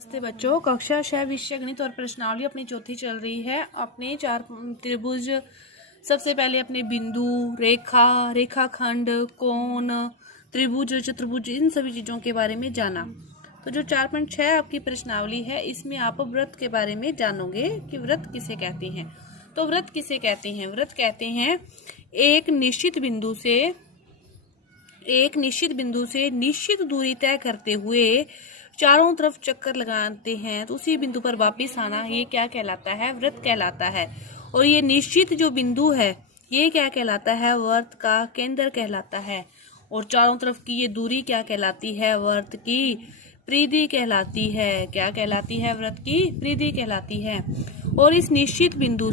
नमस्ते बच्चों, कक्षा 6 विषय गणित और प्रश्नावली अपनी चौथी चल रही है। अपने 4 त्रिभुज, सबसे पहले अपने बिंदु, रेखा, रेखाखंड, कोण, त्रिभुज, चतुर्भुज, इन सभी चीजों के बारे में जाना। तो जो 4.6 आपकी प्रश्नावली है, इसमें आप वृत्त के बारे में जानोगे कि वृत्त किसे कहते हैं। तो वृत्त किसे कहते हैं? वृत्त कहते हैं एक निश्चित बिंदु से निश्चित दूरी तय करते हुए चारों तरफ चक्कर लगाते हैं तो उसी बिंदु पर वापस आना, ये क्या कहलाता है? वृत्त कहलाता है। और ये निश्चित जो बिंदु है, ये क्या कहलाता है? वृत्त का केंद्र कहलाता है। और चारों तरफ की ये दूरी क्या कहलाती है? वृत्त की परिधि कहलाती है। क्या कहलाती है? वृत्त की परिधि कहलाती है। और इस निश्चित बिंदु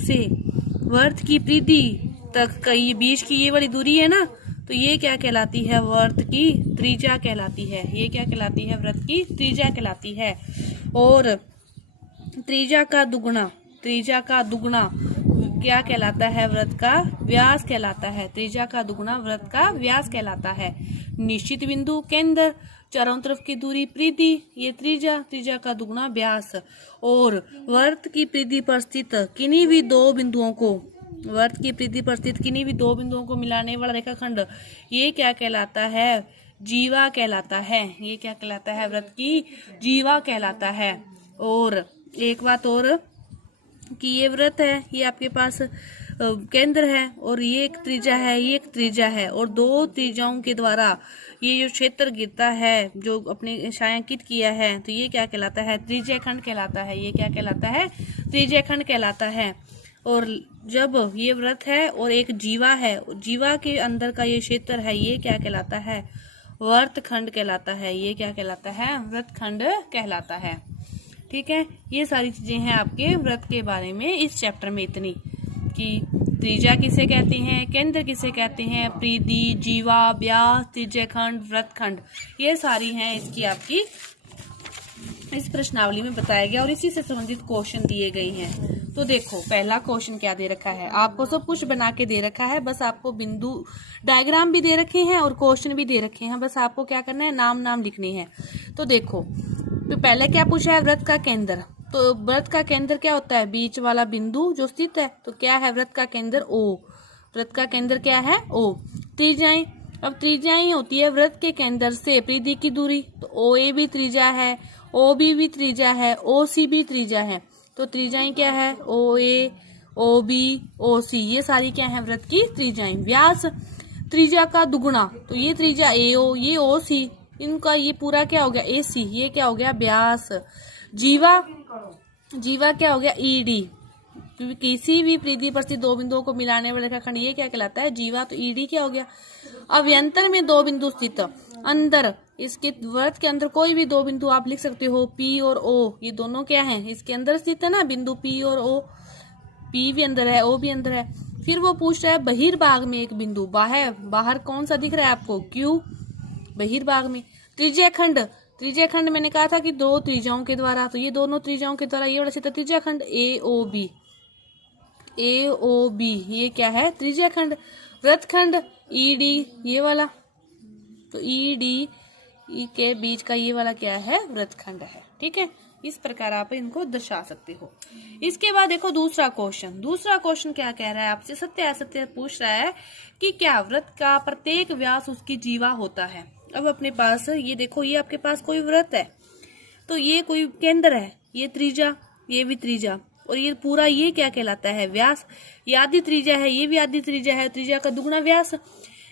से वृत्त की परिधि तक का ये बीच की ये वाली दूरी है ना, तो ये क्या कहलाती है? वृत्त की त्रिज्या कहलाती है। ये क्या कहलाती है? वृत्त की त्रिज्या कहलाती है। और त्रिज्या का दुगुना क्या कहलाता है? वृत्त का व्यास कहलाता है। त्रिज्या का दुगुना वृत्त का व्यास कहलाता है। निश्चित बिंदु केंद्र, चारों तरफ की दूरी परिधि, ये त्रिज्या का दुगुना व्यास। और वृत्त की परिधि पर स्थित किन्हीं भी दो बिंदुओं को मिलाने वाला रेखाखंड, ये क्या कहलाता है? जीवा कहलाता है। ये क्या कहलाता है? वृत्त की जीवा कहलाता है। और एक बात और कि ये वृत्त है, ये आपके पास केंद्र है और ये एक त्रिज्या है, और दो त्रिज्याओं के द्वारा ये जो क्षेत्र गिरता है, जो अपने छायांकित किया है, तो ये क्या कहलाता है? त्रिज्याखंड कहलाता है। ये क्या कहलाता है? त्रिज्याखंड कहलाता है। और जब ये वृत्त है और एक जीवा है, जीवा के अंदर का ये क्षेत्र है, ये क्या कहलाता है? वृत्तखंड कहलाता है। ये क्या कहलाता है? वृत्तखंड कहलाता है। ठीक है, ये सारी चीजें हैं आपके वृत्त के बारे में इस चैप्टर में, इतनी कि त्रिज्या किसे कहते हैं, केंद्र किसे कहते हैं, परिधि, जीवा, व्यास, त्रिज्याखंड, वृत्तखंड, ये सारी हैं इसकी आपकी इस प्रश्नावली में बताया गया। और इसी से संबंधित क्वेश्चन दिए गए हैं। तो देखो, पहला क्वेश्चन क्या दे रखा है आपको? सब कुछ बना के दे रखा है, बस आपको बिंदु डायग्राम भी दे रखे हैं और क्वेश्चन भी दे रखे हैं। बस आपको क्या करना है? नाम लिखने हैं। तो देखो, तो पहले क्या पूछा है? वृत्त का केंद्र। तो वृत्त का केंद्र क्या होता है? बीच वाला बिंदु जो स्थित है। तो क्या है वृत्त का केंद्र? ओ। वृत्त का केंद्र क्या है? ओ। त्रिज्याएं, अब त्रिज्याएं होती है वृत्त के केंद्र से परिधि की दूरी। तो ओ ए भी त्रिज्या है, ओ बी भी त्रिज्या है, ओ सी भी त्रिज्या है। तो त्रिज्याएं क्या है? ओ ए, ओ बी, ओ सी, ये सारी क्या है? वृत्त की त्रिज्याएं। व्यास, त्रिज्या का दुगुना। तो ये त्रिज्या ए ओ, ये ओ सी, इनका ये पूरा क्या हो गया? ए सी, ये क्या हो गया? व्यास। जीवा क्या हो गया? ई डी, क्योंकि किसी भी परिधि पर स्थित दो बिंदुओं को मिलाने वाला रेखाखंड, ये क्या कहलाता है? जीवा। तो ई डी क्या हो गया? अभ्यंतर में दो बिंदु स्थित, अंदर इसके वृत्त के अंदर कोई भी दो बिंदु आप लिख सकते हो, पी और ओ, ये दोनों क्या हैं? इसके अंदर स्थित है ना, बिंदु पी और ओ। पी भी अंदर है, ओ भी अंदर है। फिर वो पूछ रहा है बहिर्भाग में एक बिंदु, बाहर कौन सा दिख रहा है आपको? क्यू, बहिर्भाग में। त्रिज्याखंड मैंने कहा था कि दो त्रिज्याओं के द्वारा, तो ये दोनों त्रिज्याओं के द्वारा ये वाला क्षेत्र त्रिज्याखंड ए ओ बी, ये क्या है? त्रिज्याखंड। वृत्तखंड ई डी, ये वाला, तो ई डी के बीच का ये वाला क्या है? वृत्तखंड है। ठीक है, इस प्रकार आप इनको दर्शा सकते हो। इसके बाद देखो दूसरा क्वेश्चन क्या कह रहा है आपसे? सत्य असत्य पूछ रहा है कि क्या वृत्त का प्रत्येक व्यास उसकी जीवा होता है। अब अपने पास ये देखो, ये आपके पास कोई वृत्त है, तो ये कोई केंद्र है, ये त्रिज्या, ये भी त्रिज्या, और ये पूरा ये क्या कहलाता है? व्यास। ये आधी त्रिज्या है, ये भी आधी त्रिज्या है, त्रिज्या का दुगुना व्यास,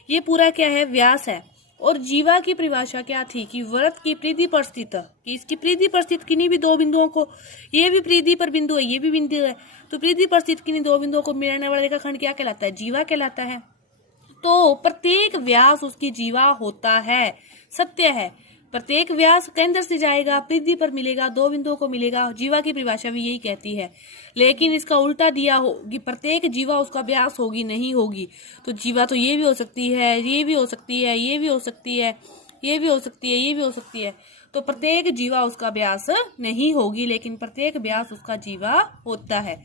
ये पूरा क्या है? व्यास है। और जीवा की परिभाषा क्या थी? कि वृत्त की परिधि पर स्थित, कि इसकी परिधि पर स्थित किन्हीं भी दो बिंदुओं को, ये भी परिधि पर बिंदु है, ये भी बिंदु है, तो परिधि पर स्थित किन्हीं दो बिंदुओं को मिलाने वाला रेखाखंड क्या कहलाता है? जीवा कहलाता है। तो प्रत्येक व्यास उसकी जीवा होता है। सत्य है, प्रत्येक व्यास केंद्र से जाएगा, परिधि पर मिलेगा, दो बिंदुओं को मिलेगा। जीवा की परिभाषा भी यही कहती है। लेकिन इसका उल्टा दिया हो कि प्रत्येक जीवा उसका व्यास होगी, नहीं होगी। तो जीवा तो ये भी हो सकती है, ये भी हो सकती है, ये भी हो सकती है, ये भी हो सकती है, ये भी हो सकती है। तो प्रत्येक जीवा उसका व्यास नहीं होगी, लेकिन प्रत्येक व्यास उसका जीवा होता है।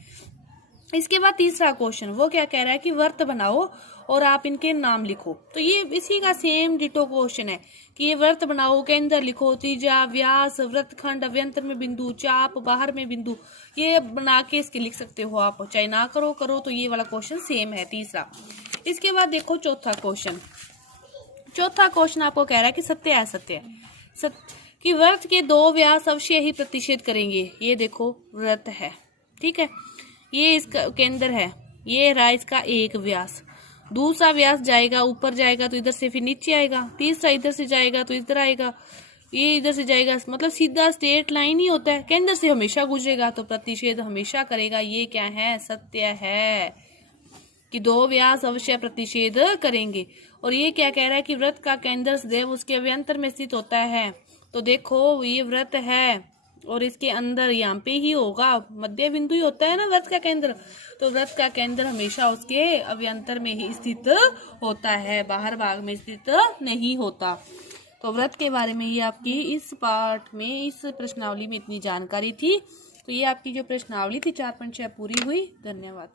इसके बाद तीसरा क्वेश्चन वो क्या कह रहा है कि व्रत बनाओ और आप इनके नाम लिखो। तो ये इसी का सेम डिटो क्वेश्चन है कि ये व्रत बनाओ, केंद्र लिखो, त्रिज्या, व्यास, व्रतखंड, अभ्यंतर में बिंदु, चाप, बाहर में बिंदु, ये बना के इसके लिख सकते हो आप, चाहे ना करो तो ये वाला क्वेश्चन सेम है तीसरा। इसके बाद देखो चौथा क्वेश्चन। चौथा क्वेश्चन आपको कह रहा है कि सत्य है असत्य है, कि व्रत के 2 व्यास अवश्य ही प्रतिषेध करेंगे। ये देखो व्रत है, ठीक है, ये इसका केंद्र है, ये रहा इसका एक व्यास, दूसरा व्यास जाएगा ऊपर जाएगा तो इधर से फिर नीचे आएगा, तीसरा इधर से जाएगा तो इधर आएगा, ये इधर से जाएगा, मतलब सीधा स्ट्रेट लाइन ही होता है, केंद्र से हमेशा गुजरेगा तो प्रतिषेध हमेशा करेगा। ये क्या है, सत्य है कि 2 व्यास अवश्य प्रतिषेध करेंगे। और ये क्या कह रहा है कि व्रत का केंद्र सदैव उसके अभ्यंतर में स्थित होता है। तो देखो ये व्रत है और इसके अंदर यहाँ पे ही होगा, मध्य बिंदु ही होता है ना व्रत का केंद्र, तो व्रत का केंद्र हमेशा उसके अभ्यंतर में ही स्थित होता है, बाहर भाग में स्थित नहीं होता। तो व्रत के बारे में ये आपकी इस पार्ट में, इस प्रश्नावली में इतनी जानकारी थी। तो ये आपकी जो प्रश्नावली थी 4.6 पूरी हुई। धन्यवाद।